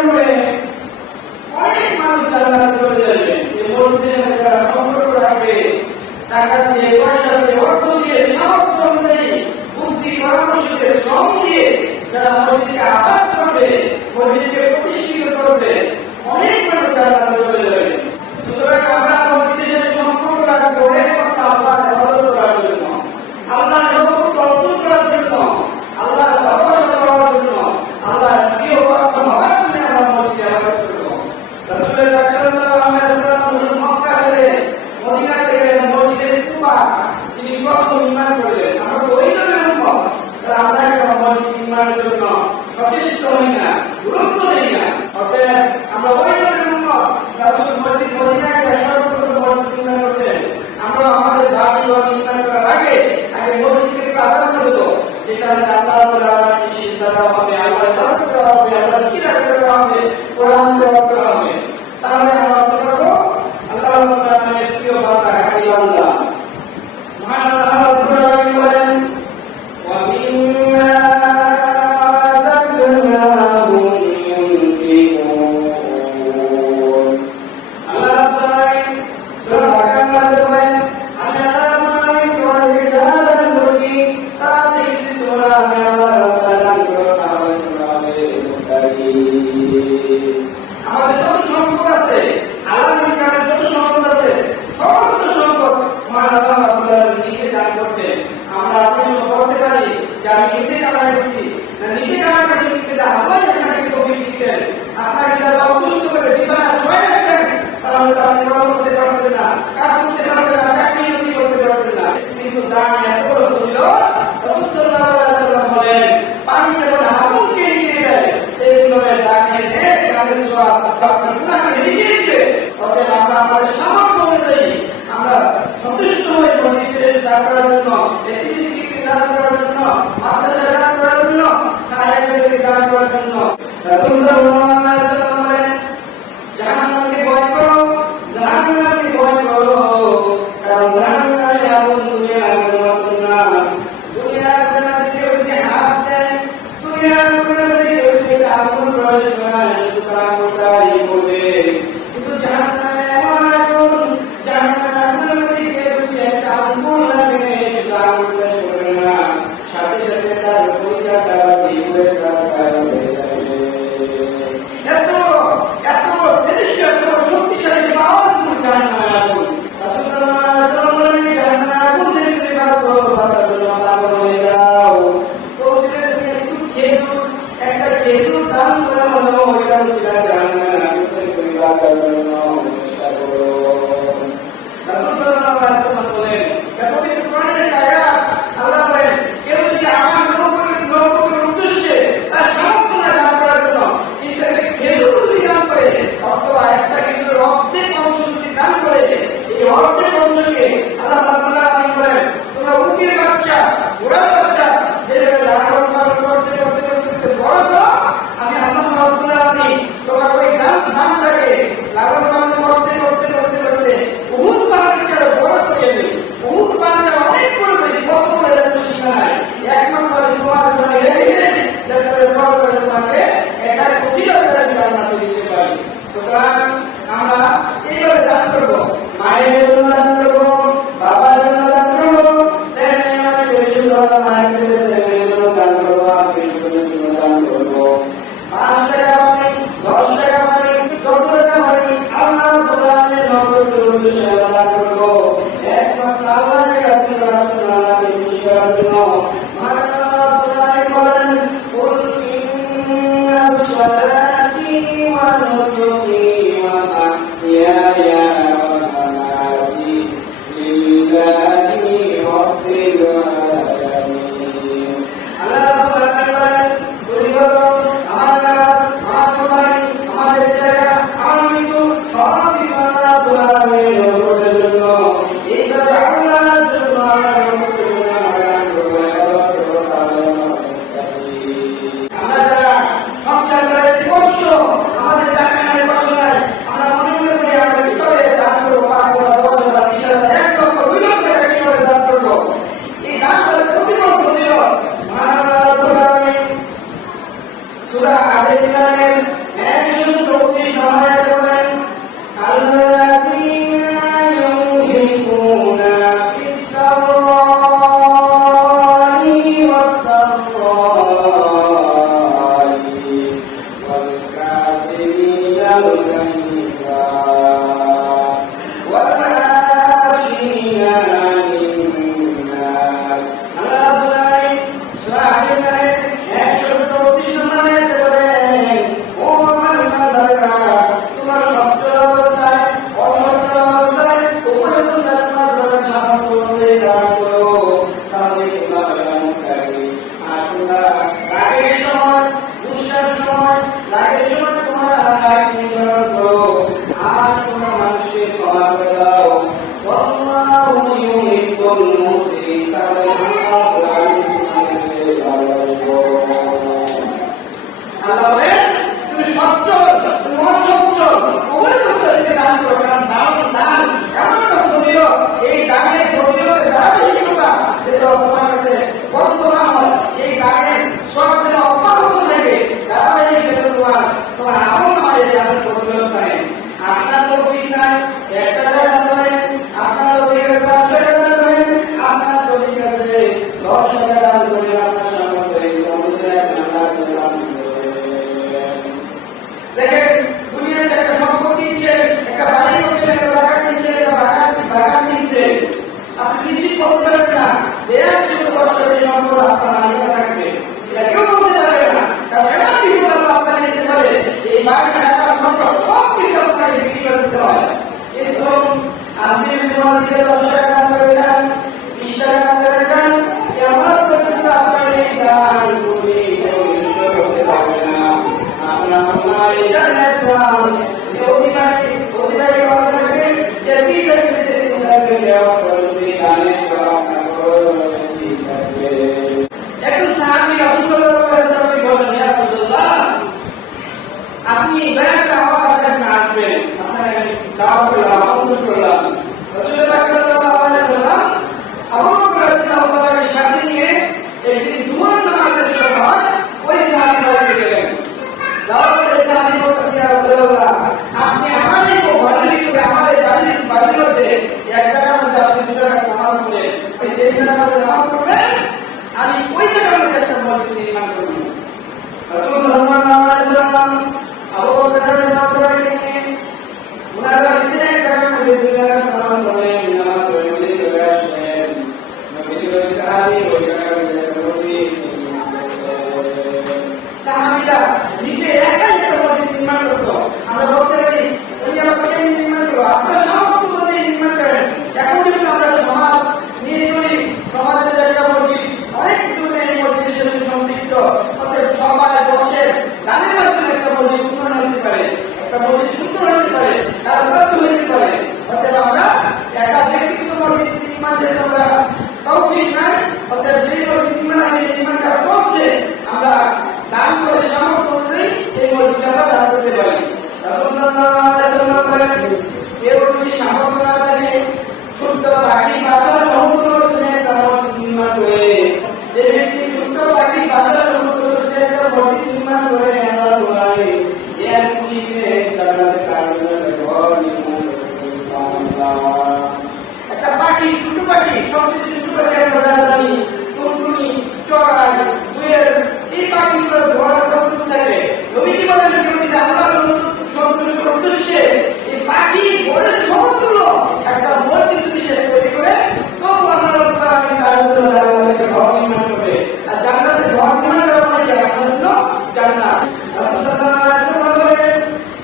কারণে অনেক মানুষ জান্নাতে চলে যাবে। এই মসজিদের সাথে যারা সম্পর্ক রাখবে, টাকা দিয়ে, পয়সা দিয়ে, অর্থ দিয়ে, সামর্থ্য অনুযায়ী, বুদ্ধি পরামর্শ দিয়ে, শ্রম দিয়ে যারা মসজিদকে আবাদ করবে, মসজিদকে প্রতিষ্ঠিত করবে, অনেক মানুষ জান্নাতে চলে যাবে। সুতরাং আমরা মসজিদের সাথে সম্পর্ক রাখবো একমাত্র আল্লাহর ইবাদত করার জন্য, আল্লাহর নৈকট্য অর্জন করার জন্য, আল্লাহর ভালোবাসা পাওয়ার জন্য, আল্লাহর প্রিয় বাক্য হওয়ার জন্য আমরা মসজিদে ইবাদত করব। রাসূলুল্লাহ সাল্লাল্লাহু আলাইহি ওয়াসাল্লাম মক্কা ছেড়ে মদিনাতে গেলেন, মসজিদে কুবা তিনি প্রথম নির্মাণ করলেন। আমরা তো ওই নবীর উম্মত, আমরা কেন মসজিদ নির্মাণের জন্য সচেষ্ট হই না, গুরুত্ব দেই না? অতএব আমরা ওই নবীর উম্মত, রাসূল মসজিদ মদিনায় সর্বপ্রথম মসজিদ নির্মাণ করছেন। আমরা আমাদের বাড়ি নির্মাণ করার আগে মসজিদকে প্রাধান্য দেব, যেটা আল্লাহ রাব্বুল আলামিনের সিজদা দেওয়া হবে, আল্লাহর ইবাদত করা হবে, আল্লাহর জিকির করা হবে, কোরআন তেলাওয়াত করা হবে। তাহলে আমরা করব আল্লাহ রাব্বুল আলামিনের প্রিয় বান্দা, হাবিবাল্লাহ। মহান আল্লাহ রাব্বুল আলামিন বলেন, ওয়া মিম্মা রাযাকনাহুম ইউনফিকুন। আল্লাহ রাব্বুল আলামিন সূরা বাকারার মধ্যে বলেন, আমি আল্লাহ রাব্বুল আলামিন তোমাদেরকে জান্নাত বলছি, তাতে তোমরা আল্লাহর রাস্তায় দান করো, তাহলে তোমরা হবে মুত্তাকি। আমাদের যত সম্পদ আছে, হালাল ইনকামের যত সম্পদ আছে, সমস্ত সম্পদ মহান আল্লাহ রাব্বুল আলামিন নিজে দান করছেন। আমরা আপনি বলতে পারি যে আমি নিজে কামাই করছি না, নিজে কামাই করছি, কিন্তু আল্লাহ আপনাকে তৌফিক দিয়েছেন। আপনাকে যারা অসুস্থ করে বিছানায় শুয়ে রাখতেন, তাহলে তো আপনি কর্ম করতে পারতেন না, কাজ করতে পারতেন না, চাকরি করতে পারতেন না। কিন্তু দান এত বড় ছিল, রাসূল সাল্লাল্লাহু আলাইহি ওয়াসাল্লাম বলেন, পানি যেমন আগুনকে নিয়ে যায়, এইভাবে দান এনে কাজের সওয়াব আপনার গুনাহকে মিটিয়ে দিবে। অতএব আমরা আমাদের সামর্থ্য অনুযায়ী আমরা সন্তুষ্ট হয়ে মসজিদে দান করার জন্য, এতিমকে দান করার জন্য, মাদ্রাসায় দান করার জন্য, সাহায্যকে দান করার জন্য। রাসূল সাল্লাল্লাহু আলাইহি ওয়াসাল্লাম বলেন, জাহান্নামকে ভয় করো, জাহান্নামকে ভয় করো, কারণ জাহান্নামের আগুন দুনিয়ার মতো না। দুনিয়ার মধ্যে কেউ যদি হাত দেয়, দুনিয়ার মধ্যে কেউ যদি আগুন প্রবেশ করে, শুধু তারা কোথায় করবে। কিন্তু জাহান্নামে এমন আগুন, জাহান্নামের আগুনের মধ্যে কেউ যদি একটা আগুন লাগে, শুধু আগুন প্রবেশ করবে না, সাথে সাথে তার পরিচাটা দিয়ে সাথে হয়ে যাবে। এত শক্তিশালী পাওয়ারফুল জাহান্নামের আগুন। রাসূল সাল্লাল্লাহু আলাইহি ওয়াসাল্লাম বলেন, জাহান্নামের আগুন থেকে বাঁচার জন্য পাগল হয়ে যাও। প্রতিদিন একটু একটা খেজুর দান করে হলো ওইটা ছিল জাহান্নামের আগুন থেকে বাঁচার জন্য চেষ্টা করো। রাসূল সাল্লাল্লাহু আলাইহি ওয়াসাল্লাম বলেন, পবিত্র কোরআনের আয়াত, আল্লাহ বলেন, কেউ যদি আমার নবুয়তের উদ্দেশ্যে তার সামর্থ্য দান করার জন্য কিন্তু একটা খেজুর যদি দান করে, অথবা একটা খেজুরের অর্ধেক অংশ যদি দান করে, এই অর্ধেক অংশকে আল্লাহ রাব্বুল আলামিন বলেন, তোমরা উটের বাচ্চা, ঘোড়ার বাচ্চা যেভাবে লালন পালন করতে করতে করতে বড় তো, আমি আল্লাহ রাব্বুল আলামিন তোমার ওই নামটাকে লালন পালন করতে করতে করতে করতে উহুদ পাহাড়ের চেয়ে বড় করে দেই। উহুদ পাহাড় অনেক বড় করে, কত বড় একটা সীমা নাই, একমাত্র তোমার জন্য রেখে দেন, যাতে বড় করে তোমাকে এটার ওসিলা করে জান্নাতে দিতে পারি। সুতরাং আমরা এইভাবে দান করবো, মায়ের জন্য দান করবো, বাবার জন্য দান করবো, ছেলে মেয়ের জন্য, মায়ের ছেলেমেয়ের জন্য দান করবো, আত্মীয় জন্য দান করবো। 5 টাকা পাই, 10 টাকা পাই, যত টাকা পাই, আল্লাহ কোরআনের নবুয়তের উদ্দেশ্যে দান করবো। একমাত্র আল্লাহকে আপনি আল্লাহকে খুশি করার জন্য। মহান আল্লাহ কোরআনে বলেন, কুল ইন্না সালাতি ওয়া নুসুকি ওয়া মাহইয়ায়া ওয়া মামাতি লিল্লাহি রাব্বিল আলামিন। আল্লাহ রাব্বুল আলামিন বলেন, তুমি বলো আমার নামাজ, আমার কুরবানি, আমার জায়গা, আমার মৃত্যু সব কিছু আল্লাহ রাব্বুল আলামিনের জন্য। এইভাবে আল্লাহর জন্য, আল্লাহর জন্য দান করবো, ইবাদত করবো, আমরা যারা সংসার করে কষ্ট, আমাদের টাকা নাই, পয়সা নাই, আমরা মনে মনে করি আমরা কিভাবে দান করবো, 5,000, 10,000, 20,000, 1 লক্ষ, 2 লক্ষ টাকা কিভাবে দান করবো। এই দান করে প্রতিবর্ষ দিল মহান আল্লাহ রাব্বুল আলামিন সূরা আল ইমরানের 100 আপনি ব্যাংকটা আমার সাথে আসবেন, আপনাকে আমি দাওয়াত করলাম, আমন্ত্রণ করলাম। রাসূল পাক সাল্লাল্লাহু আলাইহি ওয়াসাল্লাম আবু বকর রাদিয়াল্লাহু তাআলাকে সাথে নিয়ে একদিন জুমার নামাজের সময় ওই সাহাবীর বাড়িতে গেলেন। দাওয়াত করে সাহাবী বলতেছেন, ইয়া রাসূলুল্লাহ, আপনি আমার এই ঘরের ভিতরে, আমার এই বাড়ির মধ্যে এক জায়গার মধ্যে আপনি দুটো নামাজ পড়ে, ওই যে জায়গার মধ্যে নামাজ পড়বেন, আমি ওই জায়গার মধ্যে একটা মসজিদ নির্মাণ করব। রাসূল সাল্লাল্লাহু আলাইহি ওয়াসাল্লাম আবু বকর রাদিয়াল্লাহু তাআলাকে নিয়ে উনার বাড়িতে এক জায়গার মধ্যে দুই জায়গার নামাজ পড়লেন, নামাজ পড়ে চলে আসলেন। নবীজি সাহাবী ওই জায়গার মধ্যে সাহাবীরা নিজে একাই একটা মসজিদ নির্মাণ করতো। আমরা বলতে পারি ওই আমাকে নির্মাণ করবো, আপনার সামর্থ্য মধ্যে নির্মাণ করেন। এখন যদি আমরা সমাজ নিয়ে চলি, সমাজের একটা মসজিদ অনেক দূরে এই মসজিদের সাথে সম্পৃক্ত, অতএব সবাই বসে গানের মাধ্যমে একটা মসজিদ উন্নয়ন হতে পারে, একটা মসজিদ সুন্দর হতে পারে, তার উন্নত হতে পারে। অতএব আমরা একা ব্যক্তিগত মসজিদ নির্মাণ যেহেতু আমরা তৌফিক নাই, অতএব যে মসজিদ নির্মাণ কাজ চলছে আমরা দান করে সামর্থ্য অনুযায়ী এই মসজিদ আমরা দান করতে পারি। রাসূল সাল্লাল্লাহু আলাইহি ওয়াসাল্লাম বলেন, এর যদি সামর্থ্য না থাকে ছোট্ট পাখি বাসা সমুদ্রে একটা মসজিদ নির্মাণ করে, যে ব্যক্তি ছোট্ট পাখি বাসা সমুদ্রে একটা মসজিদ নির্মাণ করে আল্লাহ বলে এর খুশিতে জান্নাতে তার জন্য ঘর নির্মাণ করে। সুবহানাল্লাহ। একটা পাখি, ছোট পাখি, সবচেয়ে ছোট পাখি আমরা জানি টুনটুনি, চড়াই, দুয়ের, এই পাখিগুলোর ঘর কতটুকু থাকে? নবীজি বলেন যে আল্লাহ সন্তুষ্টির উদ্দেশ্যে এই পাখি ঘরের সমতুল্য একটা মসজিদ যদি সে তৈরি করে, তবু আল্লাহ রাব্বুল আলামিন তার জন্য জান্নাতে ঘর নির্মাণ করবে। আর জান্নাতে ঘর নির্মাণ করা মানে কি? আপনার জন্য জান্নাত। রাসূলুল্লাহ সাল্লাল্লাহু আলাইহি ওয়াসাল্লাম বলেন,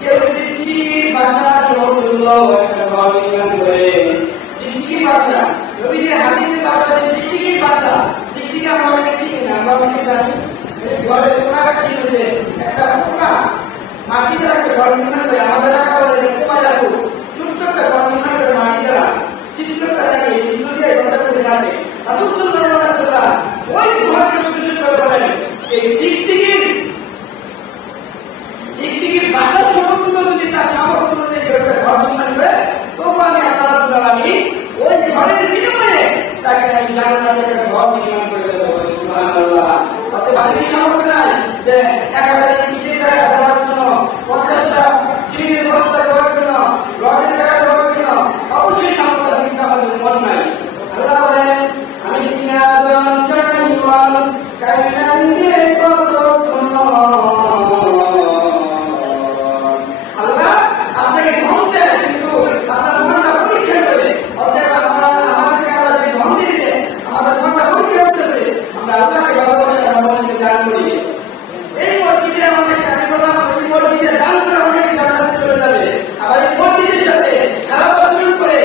কেউ যদি পৃথিবীর ভাষা সমতুল্য একটা ঘর নির্মাণ করে, পৃথিবীর ভাষা, নবীজির হাদিসের ভাষা যে পৃথিবীর ভাষা, পৃথিবী আমরা অনেকে চিনি না, আমরা অনেকে জানি ঘরের কোনা গাছি মধ্যে একটা পোকা মাটি দ্বারা একটা ঘর নির্মাণ করে, আমাদের এলাকা বলে পোকা রাখো, ছোট্ট একটা ঘর নির্মাণ করে মাটি দ্বারা ছিদ্রটা থাকে, ছিদ্র দিয়ে ঘরটা করে যাবে। রাসূল সাল্লাল্লাহু আলাইহি ওয়াসাল্লাম ওই ঘরকে উদ্দেশ্য করে বলেন, এই দিকদিগির ভাষা সমতুল্য যদি তার সামর্থ্য অনুযায়ী একটা ঘর নির্মাণ করে, তবু আমি আল্লাহ রাব্বুল আলামিন ওই ঘরের বিনিময়ে তাকে আমি জান্নাতে একটা ঘর নির্মাণ করে দেবো। সুবহানাল্লাহ। অতএব আমাদের সামর্থ্য নাই যে 1000 টিকিট টাকা দেওয়ার জন্য, 50টা সিমেন্টের বস্তা দেওয়ার জন্য, রডের টাকা দেওয়ার জন্য অবশ্যই সামর্থ্য আছে, কিন্তু আমাদের মন নাই। আল্লাহ বলেন, আমি কিয়াবান চাইওয়াল কাইলান দিয়ে কত আল্লাহ আপনাকে ধন দেয়, কিন্তু আপনার মনটা পরীক্ষা করে। অতএব আমাদেরকে আল্লাহ যে ধন দিয়েছে, আমাদের মনটা পরীক্ষা করতেছে, আমরা আল্লাহকে ভালোবাসি, আমরা মনকে দান করি। এই মসজিদে আমাদের আমি বললাম, ওই মসজিদে দান করে অনেকে জান্নাতে চলে যাবে। আবার এই মসজিদের সাথে খারাপ আচরণ করে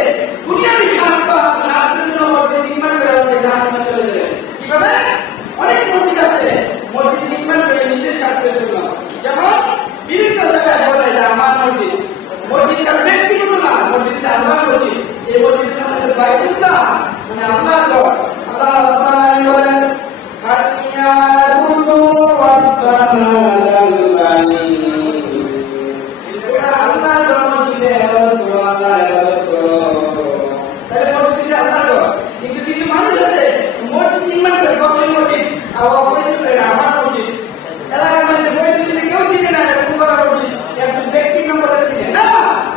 দুনিয়াবি স্বার্থের জন্য মসজিদ নির্মাণ করে আমাদের জাহান্নামে চলে যাবে। কিভাবে? অনেক মসজিদ আছে মসজিদ নির্মাণ করে নিজের স্বার্থের জন্য, যেমন বিভিন্ন জায়গায় বলে যে আমার মসজিদ, মসজিদটা ব্যক্তিগত না, মসজিদ হচ্ছে আল্লাহর মসজিদ। এই মসজিদের নাম হচ্ছে বাইতুল্লাহ, মানে আল্লাহর ঘর। আল্লাহ রাব্বুল আলামিন বলেন, ফালিয়াবুদু রাব্বানা যাল্লানি, এটা আল্লাহর মসজিদে ইবাদত করো, আল্লাহর ইবাদত করো। তাহলে মসজিদ হচ্ছে আল্লাহর ঘর। কিন্তু কিছু মানুষ আছে মসজিদ নির্মাণ করে, বছর মসজিদ আর অপরিচিত আমার মসজিদ, এলাকার মধ্যে পরিচিত কেউ চিনে না, তোমার মসজিদ একজন ব্যক্তির নাম বলে চিনে না,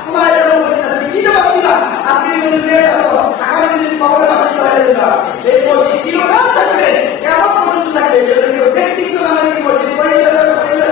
তোমার এটা মসজিদ না, তুমি কি জবাব দিবা? আজকে যদি পেয়ে আসো, আগামী দিন কবরে বাসিত হয়ে যাবা। এই মসজিদ চিরকাল থাকবে, কেমন পর্যন্ত থাকবে। যদি কেউ ব্যক্তিত্ব নামে মসজিদ পরিচয়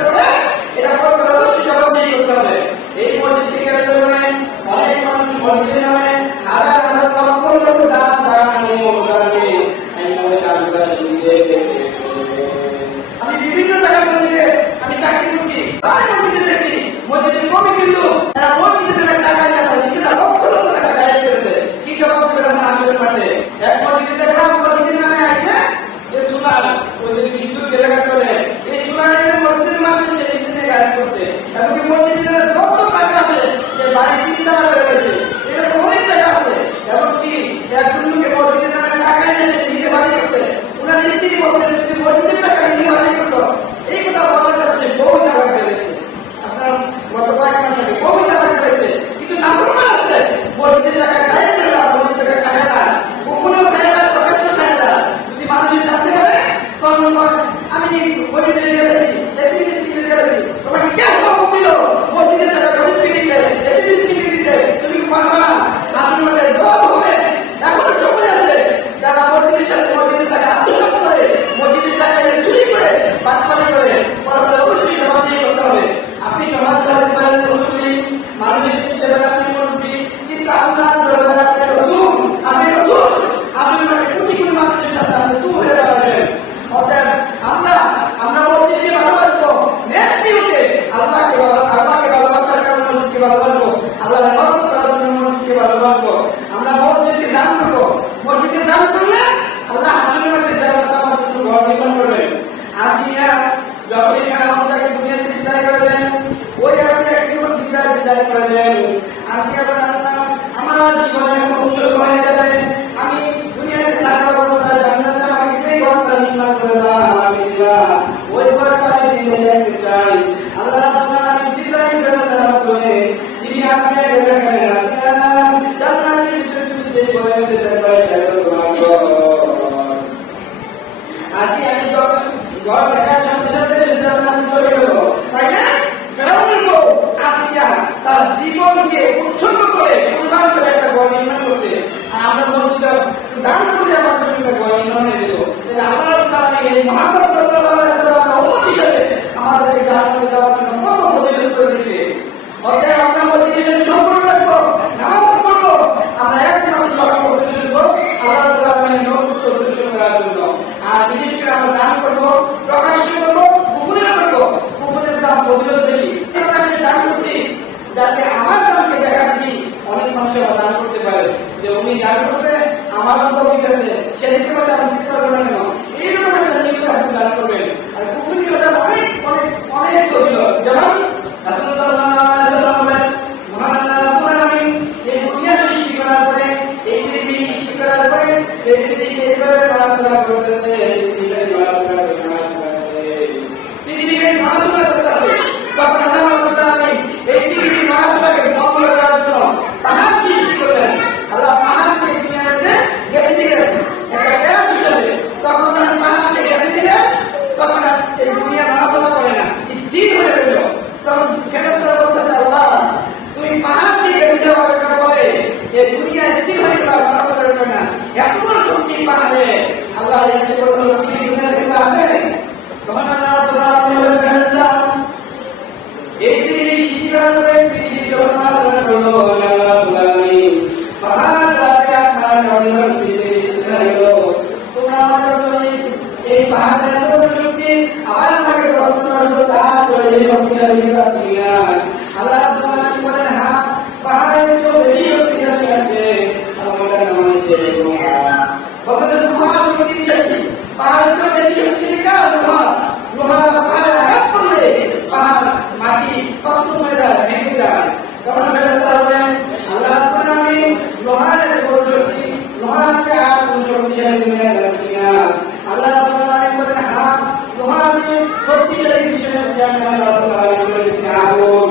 শক্তিশালী বিষয় হচ্ছে আমি আল্লাহ রাব্বুল আলামিন বলে দিয়েছি আগুন।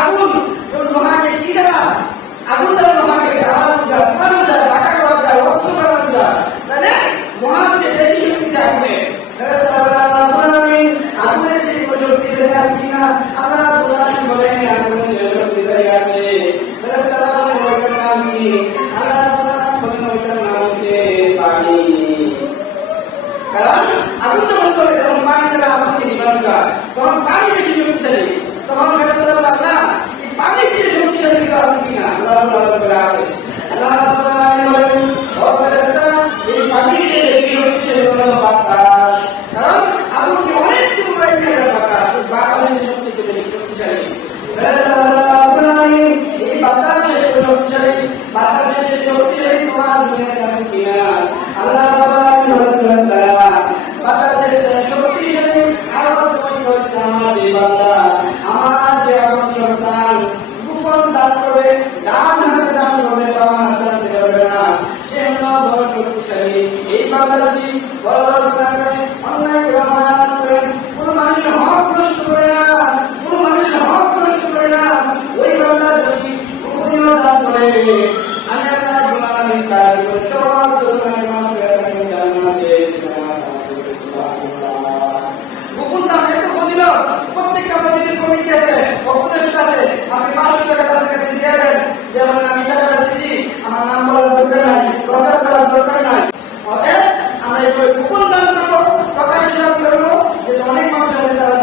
আগুন লোহাকে কি দ্বারা, আগুন দ্বারা লোহাকে জ্বালানো যায়, পোড়ানো যায়, বাঁকা করা যায়, অস্ত্র বানানো যায়। তাহলে লোহার চেয়ে বেশি শক্তিশালী আগুনে। আল্লাহ রাব্বুল আলামিন আগুনের চেয়ে কোনো শক্তিশালী আছে কিনা? আল্লাহ রাব্বুল আলামিন বলেন আগুনের চেয়ে শক্তিশালী আছে। ফেরেশতারা বলেন ওইটার নাম কি? আল্লাহ রাব্বুল আলামিন বলেন ওইটার নাম হচ্ছে পানি। কারণ আগুন যখন চলে তখন পানি দ্বারা আগুনকে নিবারণ করে, তখন পানি বেশি শক্তিশালী। তখন ফেরেশতারা বলে আল্লাহ এই পানির চেয়ে শক্তিশালী কিছু আছে কিনা? আল্লাহ রাব্বুল আলামিন বলে আছে। আল্লাহ রাব্বুল আলামিন বলেন ও ফেরেশতারা এই পানির চেয়ে বেশি শক্তিশালী হলো বাতাস। কারণ আগুনকে অনেক টুকরা নিয়ে যায় বাতাস, ওই বাতাসের শক্তিশালী। ফেরেশতারা বলে রাব্বুল আলামিন এই বাতাসের শক্তিশালী, বাতাসের সেই শক্তিশালী তোমার দুনিয়াতে আছে কিনা? আল্লাহ রাব্বুল আলামিন বলেন ফেরেশতারা বাতাসের শক্তিশালী আরো সময় হচ্ছে আমার যে বান্দা, আমার যে আপন সন্তান কুফর দান করবে, ডান হাতে দান করবে, বাম হাতে দান করবে না, সে হলো বড় শক্তিশালী। এই বান্দা যদি বড় বড় দান করে, অন্যায় করে, অপরাধ করে, কোনো মানুষের হক নষ্ট করে না, কোনো মানুষের হক নষ্ট করে না, ওই বান্দা যদি কুফরিও দান করে, আল্লাহ রাব্বুল আলামিন তার সব গুনাহ মাফ করে দেন জান্নাতে। গোপন দান এত ফজিলত, প্রত্যেকটা মসজিদের কমিটি আছে, উপদেষ্টা আছে, আপনি 500 টাকা তাদের কাছে দিয়ে দেন, যেমন আমি টাকাটা দিচ্ছি, আমার নাম বলার দরকার নাই, দরকার করার দরকার নাই। অতএব আমরা এইভাবে গোপন দান করবো, প্রকাশ্যে দান করবো, যে অনেক মানুষ আছে তারা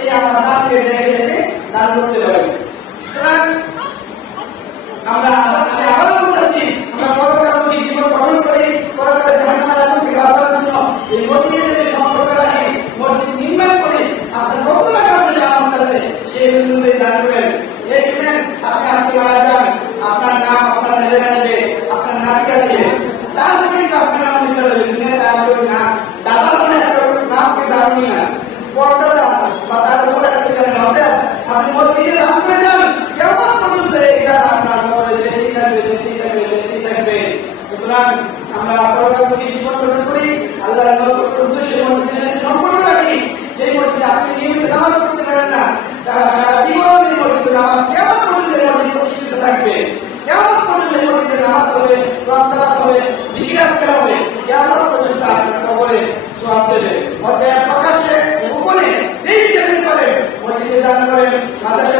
এই আমার দানকে দেখে দেখে দান করতে পারে। সুতরাং আমি আবার বলতেছি, আমরা পরকালীন জীবন গঠন করি, পরকালে জাহান্নামের আগুন থেকে বাঁচার জন্য এই মসজিদে যদি সম্পর্ক রাখি, মসজিদ নির্মাণ করি, আপনার কত টাকা আছে সামর্থ্য আছে সেই অনুযায়ী দান করেন। এই শুনেন, আপনি আজকে মারা যান, আপনার নাম আপনার ছেলেরা নেবে, আপনার নাতিরা নেবে, তারপরে কিন্তু আপনার নাম মিশতে হবে। দুনিয়াতে আপনার নাম দাদার মনে একটা নামকে জানি না, পর্দাদা বা তার উপর একটা জানেন, অতএব আপনি মসজিদে দান করে যান, কেমন পর্যন্ত এটা আপনার মনে যেতেই থাকবে, যেতেই থাকবে, যেতেই থাকবে। সুতরাং আমরা পরকালীন জীবন গঠন করি, আল্লাহর উদ্দেশ্যে মসজিদের সাথে সম্পর্ক রাখি। যে মসজিদে আপনি নিয়মিত নামাজ পড়তে পারেন না, যারা সারা জীবন এই মসজিদে নামাজ কেমন পর্যন্ত মসজিদ প্রতিষ্ঠিত থাকবে, কেমন পর্যন্ত মসজিদে নামাজ হবে, প্রার্থনা হবে, জিকির আজকার হবে, কেমন পর্যন্ত আপনার কবরে সোয়াব দেবে। অতএব প্রকাশ্যে গোপনে যেই যেতে পারে মসজিদে দান করেন, মাদ্রাসা